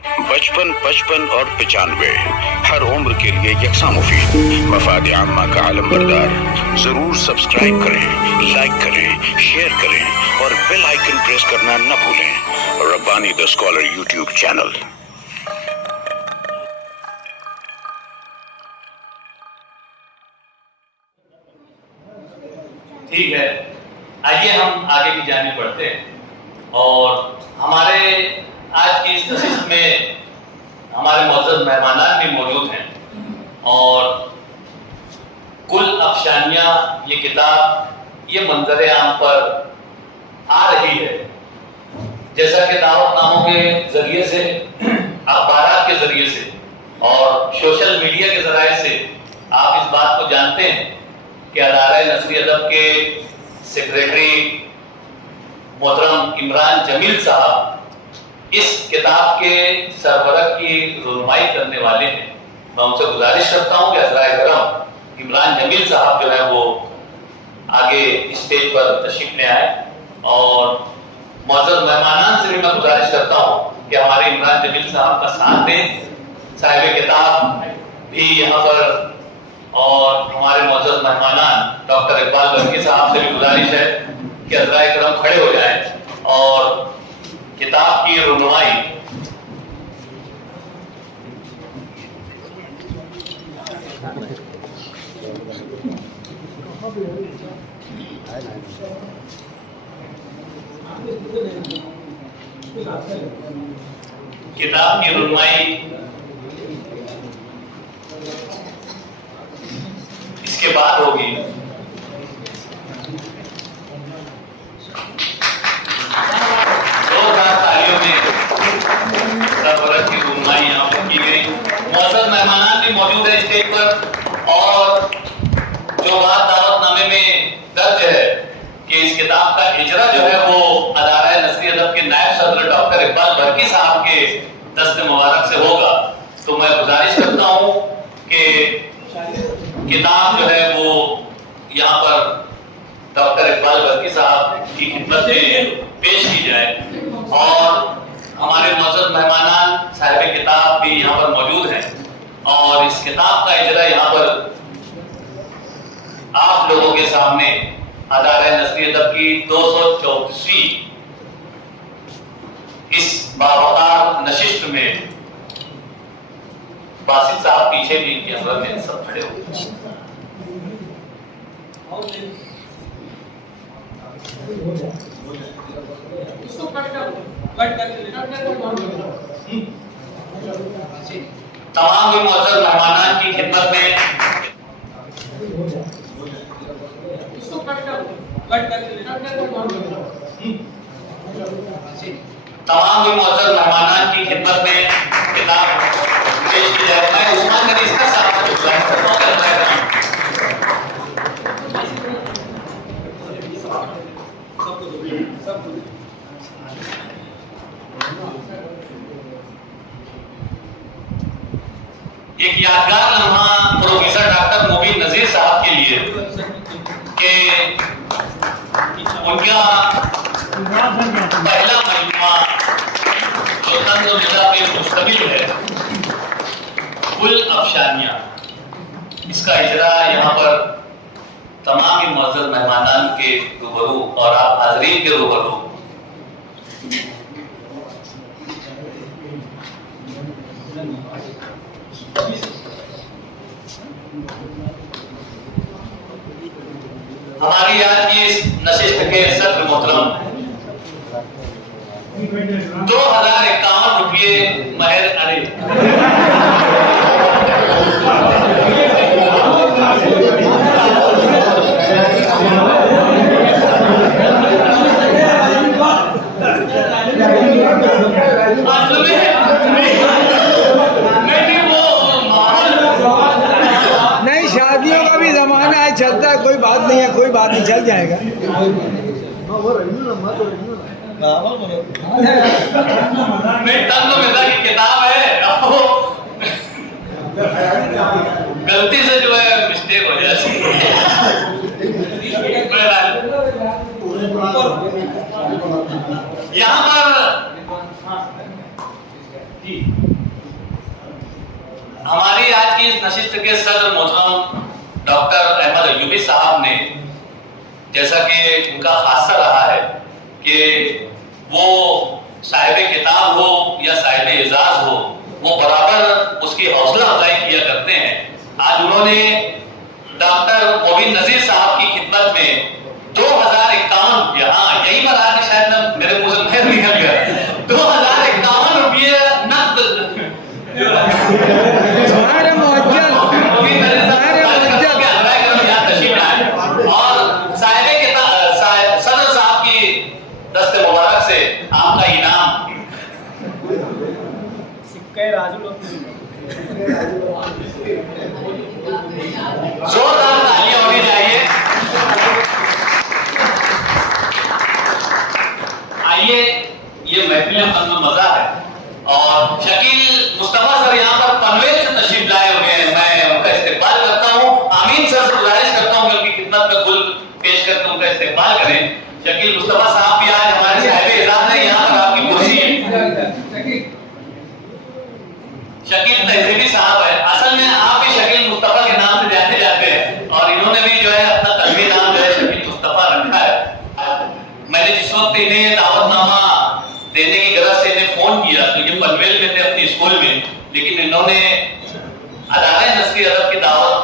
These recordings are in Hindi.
55, 55 और 95 हर उम्र के लिए यकसा मुफीद। मफाद आम्मा का आलम बरदार। जरूर सब्सक्राइब करें, लाइक करें, शेयर करें और बेल आइकन प्रेस करना न भूलें। Rabbani the scholar YouTube channel. ठीक है, आइए हम आगे की जानिब बढ़ते हैं। और हमारे आज की इस नशिस्त में हमारे मुअज़्ज़ज़ मेहमानान भी मौजूद हैं। और कुल अफशानियाँ ये किताब ये मंजर आम पर आ रही है, जैसा कि दावतनामों के जरिए से, अखबारात के जरिए से और सोशल मीडिया के जराए से आप इस बात को जानते हैं कि अदारा नसरी अदब के सेक्रेटरी मोहतरम इमरान जमील साहब इस किताब के सरबरह की रुनुमाई करने वाले हैं। मैं उनसे गुजारिश करता हूं कि हज़रात करम इमरान जमील साहब जो है वो आगे स्टेज पर तशरीफ ले आए। और मुअज़्ज़ज़ मेहमानान से भी मैं गुजारिश करता हूं कि हमारे इमरान जमील साहब का साथ दें। साहिब किताब भी यहाँ पर और हमारे मुअज़्ज़ज़ मेहमानान डॉक्टर इकबाल बरकी साहब से भी गुजारिश है कि हज़रात करम खड़े हो जाएं और किताब की रुनुमाई इसके बाद होगी। मेहमान भी मौजूद है स्टेज पर। और जो बात दावतनामे में दर्ज है कि इस किताब का इजरा जो है वो अदारा नसरी अदब के नायब सदर डॉक्टर इकबाल बरकी साहब के दस्त मुबारक से होगा, तो मैं गुजारिश करता हूँ कि किताब जो है वो यहाँ पर डॉक्टर इकबाल बरकी साहब की खिदमत में पेश की जाए। और हमारे मुअज़्ज़ज़ मेहमानान साहिब किताब भी यहाँ पर मौजूद हैं और इस किताब का इजरा यहाँ पर आप लोगों के सामने अदारा नसरी अदब की 234वीं इस बावकार नशिस्त में बासित साहब पीछे भी इनके अंदर में सब खड़े हो। तमाम भी मुअज़्ज़ज़ मेहमानान की खिदमत में किताब पेश की जाए। मैं उस्मान गनी इसका साथ गुजारिश करता हूं। एक यादगार लम्हा प्रोफेसर डॉक्टर मुबीन नजीर साहब के लिए कि उनका पहला मजमुआ जो तंज़-ओ-निज़ा पे मुश्तमिल है, कुल अफशानियाँ, इसका इजरा यहाँ पर तमाम ही मुअज़्ज़ज़ मेहमानान के रूबरू और आप हाज़रीन के रूबरू हमारी आज की इस नशिस्त के सदर मोहतरम 2051 रुपये महर अली नहीं, शादियों का भी जमाना है, चलता है, कोई बात नहीं है, कोई बात नहीं, चल जाएगा। नहीं, तंज़-ओ-निज़ा की किताब है, गलती से जो है मिस्टेक हो जाती है। यहाँ पर हमारी आज की इस नशिस्त के सदर मोहतरम डॉक्टर अहमद अय्यूबी साहब ने, जैसा कि उनका खासा रहा है कि वो साहिब किताब हो या साहिब एजाज हो, वो बराबर उसकी हौसला अफजाई किया करते हैं। आज उन्होंने डॉक्टर मोबिन नजीर साहब की खिदमत में 2051 रुपया, हाँ यही पर आज शायद मेरे मुंह से बाहर निकल गया, 2051 रुपये नकद और सदर साहब की दस्ते मुबारक से आपका इनाम जोरदार तालियां होनी चाहिए। आइए, ये महफिल में मजा है और शकील मुस्तफा सर यहाँ पर पनवेल से तशरीफ लाए हुए हैं। मैं उनका इस्तेकबाल करता हूँ। आमीन सर से गुजारिश करता हूँ कि उनकी खिदमत में गुल पेश करके उनका इस्तेकबाल करें। शकील मुस्तफा साहब भी आज हमारे साहिब एजाज हैं, यहाँ पर आपकी कुर्सी है। शकील तहजीबी साहब है, असल में आप भी शकील मुस्तफा के नाम से जाने जाते हैं और इन्होंने भी जो है अपना कलमी नाम जो है शकील मुस्तफा रखा है। मैंने जिस वक्त इन्हें दावतनामा देने की गरज से इन्हें फोन किया तो ये पनवेल में थे अपने स्कूल में, लेकिन इन्होंने अदारे नस्री अदब की दावत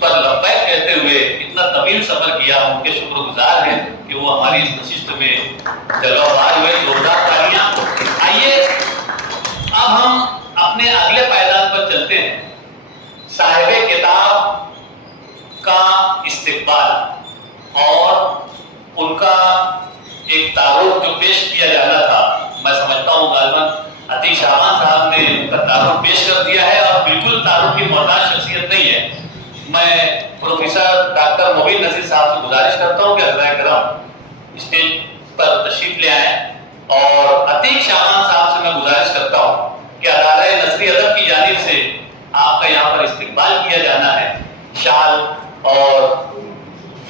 पर लब्बैक कहते हुए इतना तवील सफर किया। उनके शुक्रगुजार हैं कि वो हमारी इस नशिस्त में जलवाबाज हुए। जोरदार तालियां। आइए अब हम अपने अगले पायदान पर चलते हैं। साहिब किताब का इस्तिकबाल और उनका एक तारुफ जो पेश किया जाना था, मैं समझता हूँ गालिबन अतीक शाहबान साहब ने उनका तारुफ पेश कर दिया है और बिल्कुल तारुफ की मोहताज शख्सियत नहीं है। मैं प्रोफेसर डॉक्टर मोबिन नजीर साहब से गुजारिश करता हूँ कि हज़रात किराम स्टेज पर तशरीफ ले आए और अतीक शाहबान साहब से मैं गुजारिश करता हूँ कि अदारे नस्री अदब की जानिब से आपका यहाँ पर इस्तिकबाल किया जाना है। शाल और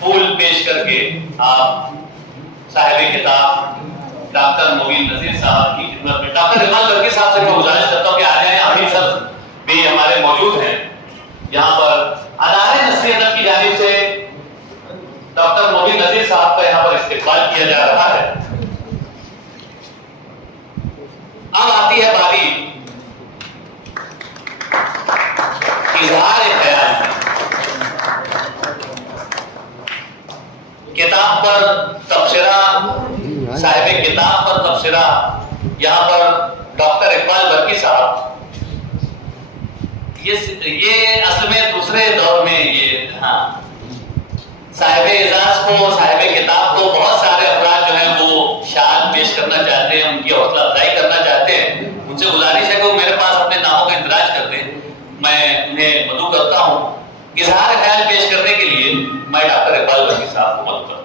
फूल पेश करके आप साहिब किताब डॉक्टर मोबिन नजीर साहब की खिदमत में, डॉक्टर इकबाल वर्की साहब से मैं गुजारिश करता हूँ कि आ जाए। आमिर सर भी हमारे मौजूद हैं यहाँ पर। अदारे नस्री अदब की जानिब से डॉक्टर मोबिन नजीर साहब का यहाँ पर इस्तिकबाल किया जा रहा है। अब आती है बारी इजहार ख्याल। किताब पर तबसरा, साहिब किताब पर तबसरा, यहाँ पर डॉक्टर इकबाल वर्की साहब। ये असल में दूसरे दौर में ये, हाँ, साहिब एजाज को, साहिब किताब को बहुत सारे अफराद जो हैं वो शान पेश करना चाहते हैं, उनकी हौसला अफजाई करना चाहते हैं। उनसे गुजारिश है कि वो मेरे पास अपने नामों का इंदराज कर दें। मैं उन्हें मदू करता हूँ। इजहार ख्याल पेश करने के लिए मैं डॉक्टर इकबाल वर्की साहब को मदू करता हूँ।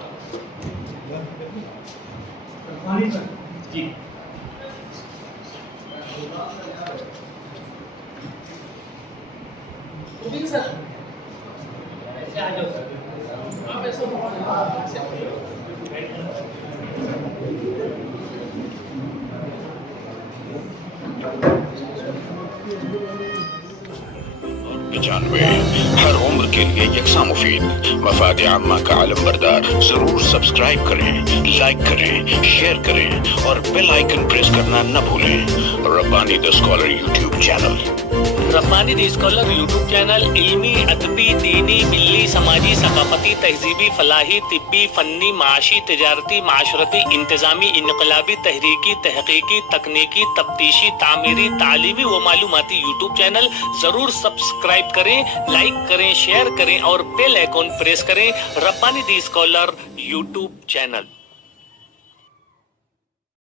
जानवे हर उम्र के लिए यकसा मुफीद, मफाद आम्मा का आलम बरदार। जरूर सब्सक्राइब करें, लाइक करें, शेयर करें और बेल आइकन प्रेस करना न भूलें। Rabbani the scholar YouTube channel. Rabbani the scholar YouTube channel इल्मी, अदबी, दीनी, मिल्ली, समाजी, सकाफती, तहजीबी, फलाही, तिब्बी, फन्नी, माशी, तिजारती, माशरती, इंतजामी, इनकलाबी, तहरीकी, तहकीकी, तकनीकी, तफ्तीशी, तामीरी, तालीमी व मालूमाती यूट्यूब चैनल। जरूर सब्सक्राइब करें, लाइक करें, शेयर करें और बेल आइकॉन प्रेस करें। Rabbani the scholar YouTube channel.